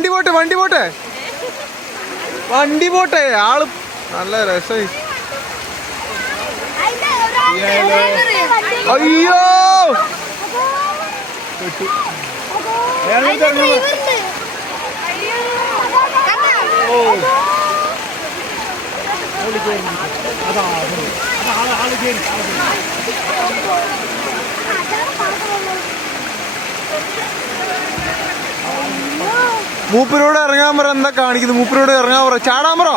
വണ്ടി പോട്ടെ വണ്ടി പോട്ടെ വണ്ടി പോട്ടെ. ആള് നല്ല രസമായി. അയ്യോ മൂപ്പരോട് ഇറങ്ങാൻ പറ. എന്താ കാണിക്കുന്നത്? മൂപ്പരോട് ഇറങ്ങാൻ പറ. ചാടാൻ പറ.